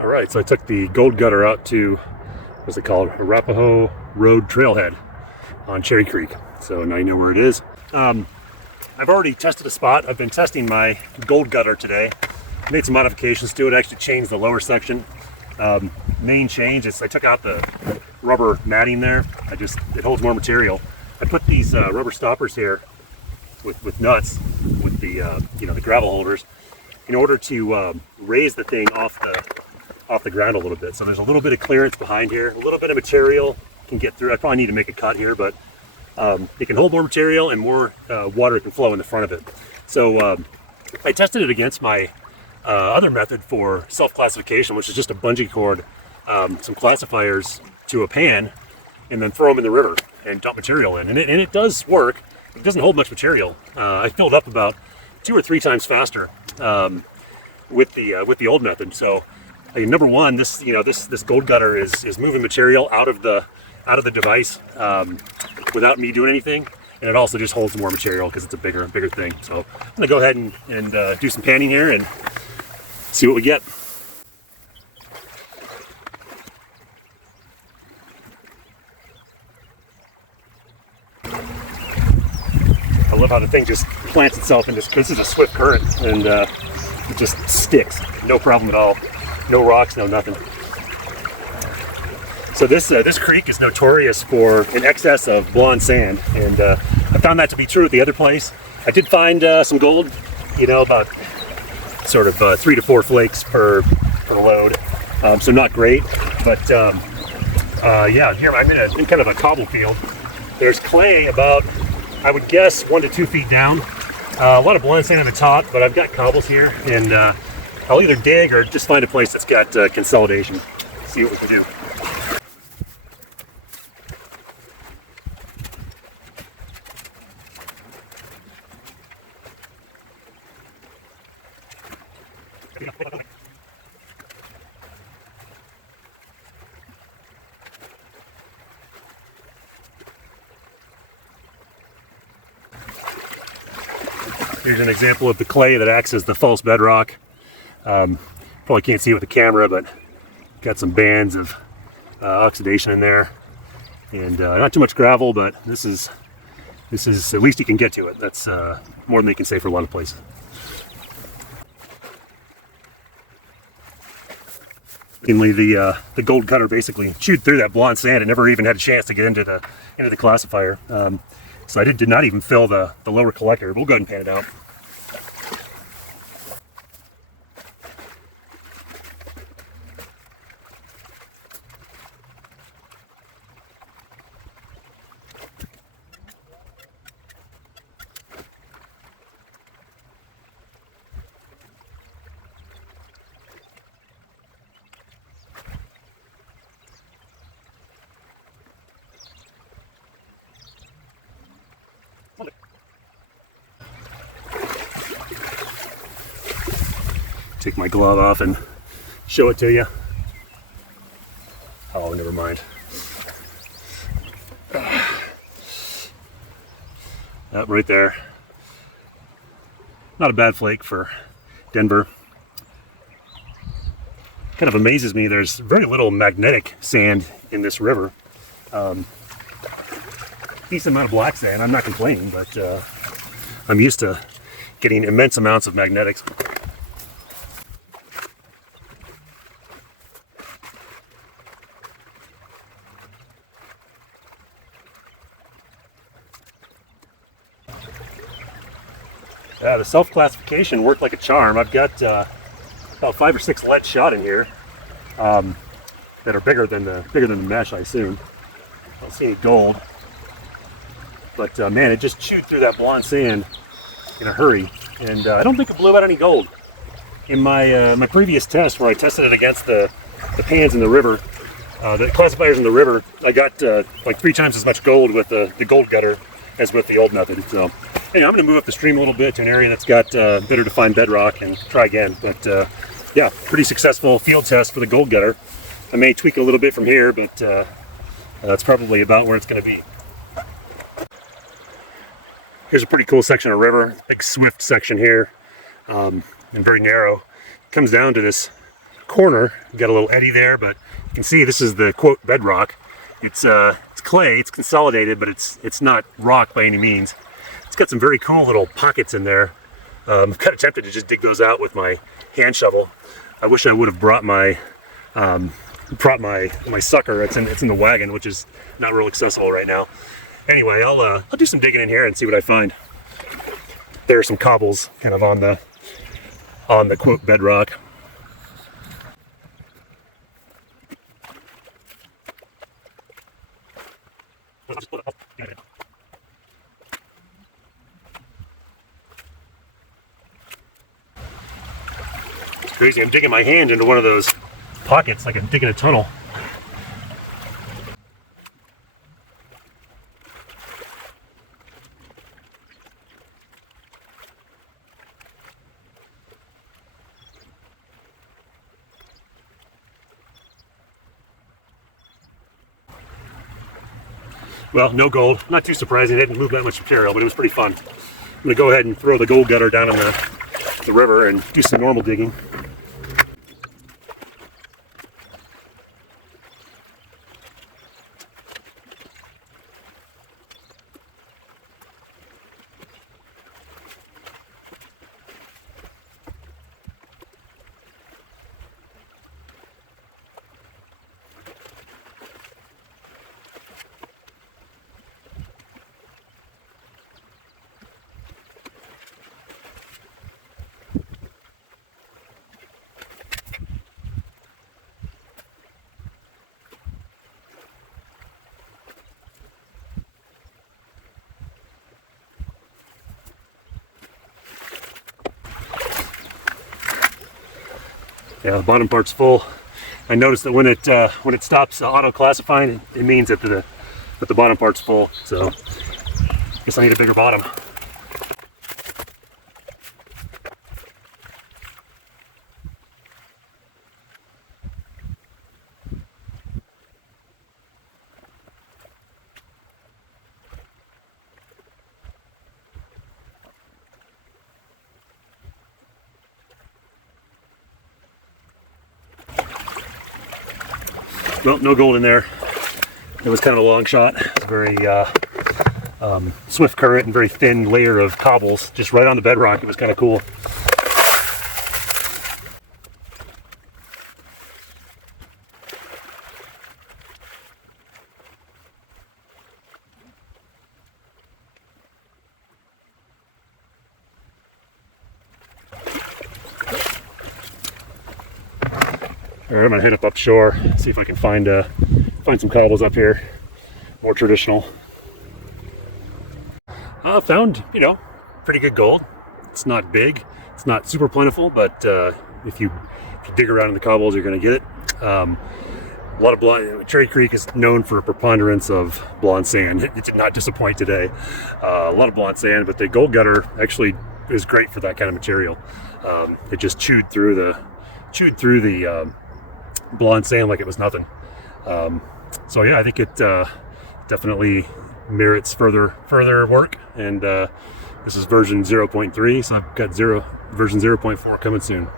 All right, so I took the gold gutter out to, what's it called, Arapahoe Road Trailhead on Cherry Creek. So now you know where it is. I've already tested a spot. I've been testing my gold gutter today. Made some modifications to it. I actually changed the lower section. Main change is I took out the rubber matting there. It holds more material. I put these rubber stoppers here with nuts, with the the gravel holders, in order to raise the thing off the ground a little bit. So there's a little bit of clearance behind here. A little bit of material can get through. I probably need to make a cut here, but it can hold more material and more water can flow in the front of it. So I tested it against my other method for self-classification, which is just a bungee cord, some classifiers to a pan, and then throw them in the river and dump material in. And it does work. It doesn't hold much material. I filled up about 2 or 3 times faster with the old method. So number one, this gold gutter is moving material out of the device without me doing anything, and it also just holds more material because it's a bigger thing. So I'm gonna go ahead and do some panning here and see what we get. I love how the thing just plants itself in this. This is a swift current, and it just sticks. No problem at all. No rocks, no nothing. So this creek is notorious for an excess of blonde sand, and I found that to be true at the other place. I did find some gold, about sort of 3 to 4 flakes per load, so not great. But yeah, here I'm in kind of a cobble field. There's clay about, I would guess, 1 to 2 feet down. A lot of blonde sand on the top, but I've got cobbles here, and I'll either dig or just find a place that's got consolidation. See what we can do. Here's an example of the clay that acts as the false bedrock. Probably can't see it with the camera, but got some bands of oxidation in there, and not too much gravel, but this is at least you can get to it. That's more than they can say for a lot of places. The gold cutter basically chewed through that blonde sand and never even had a chance to get into the classifier. So I did not even fill the lower collector. We'll go ahead and pan it out. Take my glove off and show it to you. Oh, never mind. That right there. Not a bad flake for Denver. Kind of amazes me, there's very little magnetic sand in this river. Decent amount of black sand, I'm not complaining, but I'm used to getting immense amounts of magnetics. Yeah, the self-classification worked like a charm. I've got about 5 or 6 lead shot in here that are bigger than the mesh, I assume. I don't see any gold, but man, it just chewed through that blonde sand in a hurry, and I don't think it blew out any gold. In my previous test, where I tested it against the pans in the river, the classifiers in the river, I got like 3 times as much gold with the gold gutter as with the old method. So anyway, I'm going to move up the stream a little bit to an area that's got better defined bedrock and try again. But yeah, pretty successful field test for the gold gutter. I may tweak a little bit from here, but that's probably about where it's going to be. Here's a pretty cool section of river, big swift section here, and very narrow. It comes down to this corner, you got a little eddy there, but you can see this is the quote bedrock. It's clay, it's consolidated, but it's not rock by any means. It's got some very cool little pockets in there. I'm kind of tempted to just dig those out with my hand shovel. I wish I would have brought my sucker. It's in the wagon, which is not real accessible right now. Anyway, I'll do some digging in here and see what I find. There are some cobbles kind of on the quote bedrock. It's crazy. I'm digging my hand into one of those pockets like I'm digging a tunnel. Well, no gold. Not too surprising. It didn't move that much material, but it was pretty fun. I'm going to go ahead and throw the gold gutter down in the river and do some normal digging. Yeah, the bottom part's full. I noticed that when it stops auto classifying, it means that the bottom part's full. So, I guess I need a bigger bottom. Well, no gold in there. It was kind of a long shot. It's a very swift current and very thin layer of cobbles just right on the bedrock. It was kind of cool. Alright, I'm gonna head up shore, see if I can find some cobbles up here, more traditional. Found, pretty good gold. It's not big, it's not super plentiful, but if you dig around in the cobbles, you're gonna get it. A lot of blond. Cherry Creek is known for a preponderance of blonde sand. It did not disappoint today. A lot of blonde sand, but the gold gutter actually is great for that kind of material. It just chewed through the blonde sand like it was nothing. So yeah, I think it definitely merits further work, and this is version 0.3, so I've got version 0.4 coming soon.